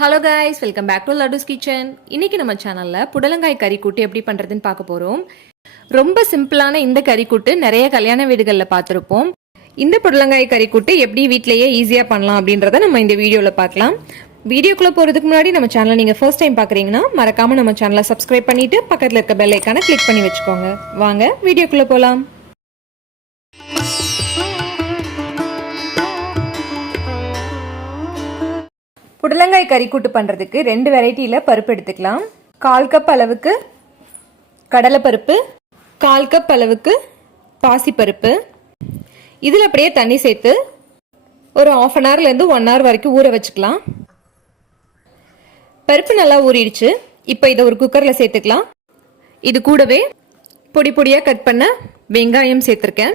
Hello guys welcome back to Laddu's kitchen இன்னைக்கு நம்ம சேனல்ல புடலங்காய் கறி கூட்டு எப்படி பண்றதுன்னு பார்க்க போறோம். ரொம்ப சிம்பிளான இந்த கறி கூட்டு நிறைய கல்யாண வீடுகளில் பார்த்துருப்போம். இந்த புடலங்காய் கறி கூட்டு எப்படி வீட்டிலையே ஈஸியாக பண்ணலாம் அப்படின்றத நம்ம இந்த வீடியோவில் பார்க்கலாம். வீடியோக்குள்ள போறதுக்கு முன்னாடி நம்ம சேனலை நீங்க ஃபர்ஸ்ட் டைம் பார்க்குறீங்கன்னா மறக்காம நம்ம சேனலை சப்ஸ்கிரைப் பண்ணிட்டு பக்கத்தில் இருக்க பெல் ஐக்கானை கிளிக் பண்ணி வச்சுக்கோங்க. வாங்க வீடியோக்குள்ள போகலாம் புடலங்காய் கறி கூட்டு பண்ணுறதுக்கு ரெண்டு வெரைட்டியில் பருப்பு எடுத்துக்கலாம். கால் கப் அளவுக்கு கடலைப்பருப்பு கால் கப் அளவுக்கு பாசிப்பருப்பு. இதில் அப்படியே தண்ணி சேர்த்து ஒரு ஆஃப் அன் ஹவர்லேருந்து ஒன் ஹவர் வரைக்கும் ஊற வச்சுக்கலாம். பருப்பு நல்லா ஊறிடுச்சு. இப்போ இதை ஒரு குக்கரில் சேர்த்துக்கலாம். இது கூடவே பொடி பொடியாக கட் பண்ண வெங்காயம் சேர்த்துருக்கேன்.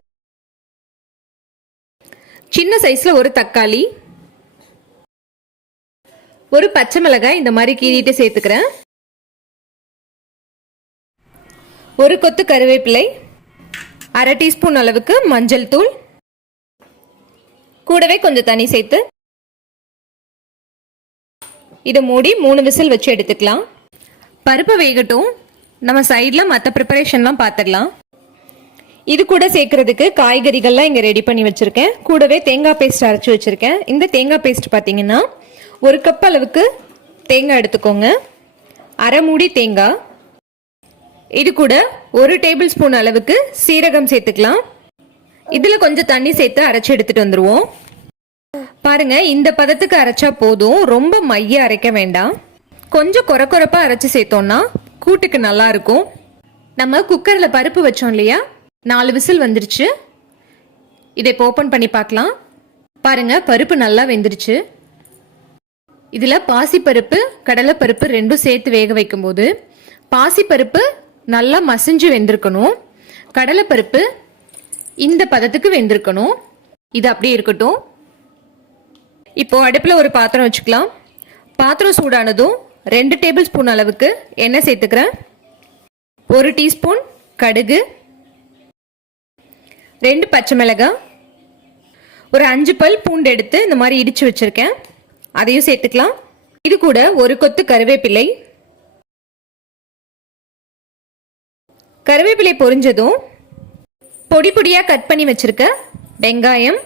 சின்ன சைஸில் ஒரு தக்காளி ஒரு பச்சை மிளகாய் இந்த மாதிரி கீறிட்டு சேர்த்துக்கிறேன். ஒரு கொத்து கருவேப்பிலை அரை டீஸ்பூன் அளவுக்கு மஞ்சள் தூள் கூடவே கொஞ்சம் தண்ணி சேர்த்து இதை மூடி மூணு விசில் வச்சு எடுத்துக்கலாம். பருப்பை வேகட்டும். நம்ம சைடில் மற்ற ப்ரிப்பரேஷன்லாம் பார்த்துடலாம் இது கூட சேர்க்கறதுக்கு காய்கறிகள்லாம் இங்கே ரெடி பண்ணி வச்சுருக்கேன். கூடவே தேங்காய் பேஸ்ட் அரைச்சி வச்சுருக்கேன். இந்த தேங்காய் பேஸ்ட் பார்த்தீங்கன்னா ஒரு கப் அளவுக்கு தேங்காய் எடுத்துக்கோங்க. அரை மூடி தேங்காய். இது கூட ஒரு டேபிள் ஸ்பூன் அளவுக்கு சீரகம் சேர்த்துக்கலாம். இதில் கொஞ்சம் தண்ணி சேர்த்து அரைச்சி எடுத்துட்டு வந்துடுவோம் பாருங்க இந்த பதத்துக்கு அரைச்சா போதும். ரொம்ப மைய அரைக்க வேண்டாம். கொஞ்சம் குறை குறைப்பாக அரைச்சி சேர்த்தோம்னா கூட்டுக்கு நல்லா இருக்கும். நம்ம குக்கரில் பருப்பு வச்சோம் இல்லையா? நாலு விசில் வந்துருச்சு. இதை இப்போ ஓப்பன் பண்ணி பார்க்கலாம். பாருங்க பருப்பு நல்லா வெந்துருச்சு. இதில் பாசிப்பருப்பு கடலைப்பருப்பு ரெண்டும் சேர்த்து வேக வைக்கும்போது பாசிப்பருப்பு நல்லா மசிஞ்சு வெந்திருக்கணும். கடலைப்பருப்பு இந்த பதத்துக்கு வெந்திருக்கணும். இது அப்படியே இருக்கட்டும். இப்போ அடுப்பில் ஒரு பாத்திரம் வச்சுக்கலாம். பாத்திரம் சூடானதும் ரெண்டு டேபிள் ஸ்பூன் அளவுக்கு எண்ணெய் சேர்த்துக்கிறேன். ஒரு டீஸ்பூன் கடுகு ரெண்டு பச்சை மிளகாய் ஒரு அஞ்சு பல் பூண்டு எடுத்து இந்த மாதிரி இடித்து வச்சுருக்கேன். அதையும் சேர்த்துக்கலாம். இது கூட ஒரு கொத்து கருவேப்பிலை. கருவேப்பிலை பொரிஞ்சதும் பொடி பொடியாக கட் பண்ணி வச்சிருக்க வெங்காயம்.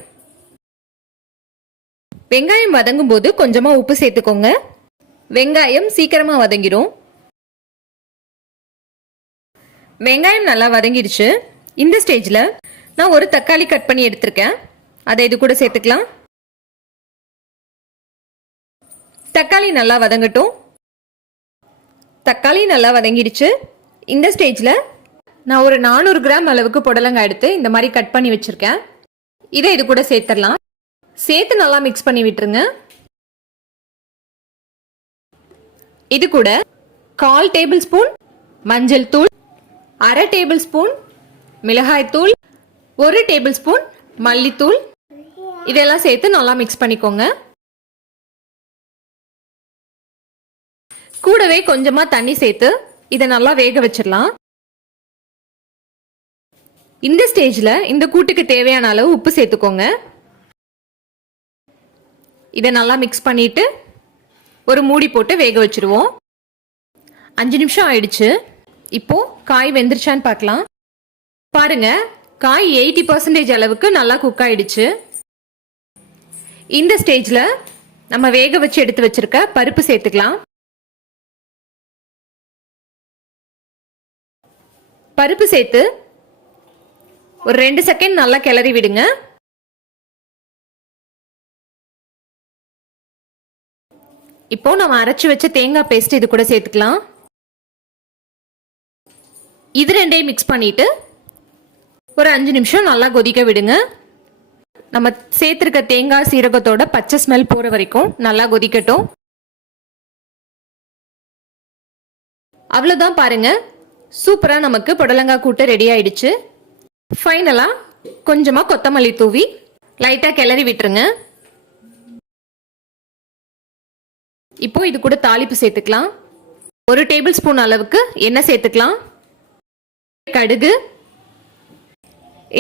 வெங்காயம் வதங்கும் போது கொஞ்சமாக உப்பு சேர்த்துக்கோங்க. வெங்காயம் சீக்கிரமாக வதங்கிடும் வெங்காயம் நல்லா வதங்கிடுச்சு இந்த ஸ்டேஜில் நான் ஒரு தக்காளி கட் பண்ணி எடுத்திருக்கேன். அதை இது கூட சேர்த்துக்கலாம். தக்காளி நல்லா வதங்கட்டும். தக்காளி நல்லா வதங்கிடுச்சு. இந்த ஸ்டேஜில் நான் ஒரு நானூறு கிராம் அளவுக்கு புடலங்காய் எடுத்து இந்த மாதிரி கட் பண்ணி வச்சுருக்கேன். இதை இது கூட சேர்த்துடலாம். சேர்த்து நல்லா மிக்ஸ் பண்ணி விட்டுருங்க. இது கூட கால் டேபிள் ஸ்பூன் மஞ்சள் தூள் அரை டேபிள் ஸ்பூன் மிளகாய் தூள் ஒரு டேபிள் ஸ்பூன் மல்லித்தூள். இதெல்லாம் சேர்த்து நல்லா மிக்ஸ் பண்ணிக்கோங்க. கூடவே கொஞ்சமா தண்ணி சேர்த்து இதை நல்லா வேக வச்சிடலாம். இந்த ஸ்டேஜில் இந்த கூட்டுக்கு தேவையான அளவு உப்பு சேர்த்துக்கோங்க. இதை நல்லா மிக்ஸ் பண்ணிட்டு ஒரு மூடி போட்டு வேக வச்சுருவோம். அஞ்சு நிமிஷம் ஆயிடுச்சு. இப்போ காய் வெந்துருச்சான்னு பார்க்கலாம். பாருங்க காய் எயிட்டி பர்சன்டேஜ் அளவுக்கு நல்லா குக் ஆயிடுச்சு. இந்த ஸ்டேஜில் நம்ம வேக வச்சு எடுத்து வச்சிருக்க பருப்பு சேர்த்துக்கலாம். பருப்பு சேர்த்து ஒரு ரெண்டு செகண்ட் நல்லா கிளறி விடுங்க. இப்போ நம்ம அரைச்சி வச்ச தேங்காய் பேஸ்ட் இது கூட சேர்த்துக்கலாம். இது ரெண்டையும் மிக்ஸ் பண்ணிட்டு ஒரு அஞ்சு நிமிஷம் நல்லா கொதிக்க விடுங்க. நம்ம சேர்த்துருக்க தேங்காய் சீரகத்தோட பச்சை ஸ்மெல் போகிற வரைக்கும் நல்லா கொதிக்கட்டும். அவ்வளோதான் பாருங்கள் சூப்பராக நமக்கு புடலங்காய் கூட்டு ரெடி ஆயிடுச்சு. ஃபைனலாக கொஞ்சமாக கொத்தமல்லி தூவி லைட்டாக கிளறி விட்டுருங்க. இப்போ இது கூட தாளிப்பு சேர்த்துக்கலாம். ஒரு டேபிள் ஸ்பூன் அளவுக்கு எண்ணெய் சேர்த்துக்கலாம். கடுகு.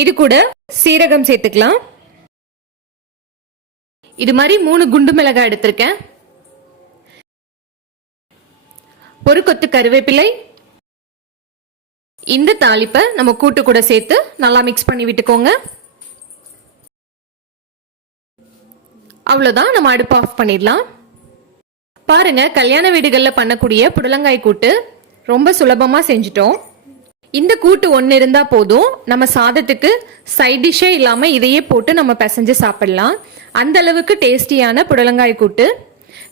இது கூட சீரகம் சேர்த்துக்கலாம். இது மாதிரி மூணு குண்டு மிளகாய் எடுத்திருக்கேன். ஒரு கொத்து கருவேப்பிலை இந்த தாளிப்பை நம்ம கூட்டு கூட சேர்த்து நல்லா மிக்ஸ் பண்ணி விட்டுக்கோங்க. அவ்வளோதான் நம்ம அடுப்பு ஆஃப் பண்ணிடலாம். பாருங்க கல்யாண வீடுகளில் பண்ணக்கூடிய புடலங்காய் கூட்டு ரொம்ப சுலபமாக செஞ்சுட்டோம். இந்த கூட்டு ஒன்று இருந்தால் போதும் நம்ம சாதத்துக்கு சைட் டிஷ்ஷே இல்லாமல் இதையே போட்டு நம்ம பிசைஞ்சு சாப்பிடலாம். அந்த அளவுக்கு டேஸ்டியான புடலங்காய் கூட்டு.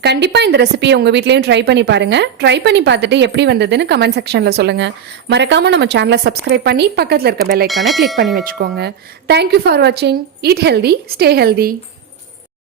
கண்டிப்பாக இந்த ரெசிபியை உங்கள் வீட்லேயும் ட்ரை பண்ணி பாருங்கள் ட்ரை பண்ணி பார்த்துட்டு எப்படி வந்ததுன்னு கமெண்ட் செக்ஷனில் சொல்லுங்கள் மறக்காமல் நம்ம சேனலை சப்ஸ்கிரைப் பண்ணி பக்கத்தில் இருக்க பெல் ஐக்கானை கிளிக் பண்ணி வச்சுக்கோங்க. தேங்க்யூ ஃபார் வாட்சிங் ஈட் ஹெல்தி ஸ்டே ஹெல்தி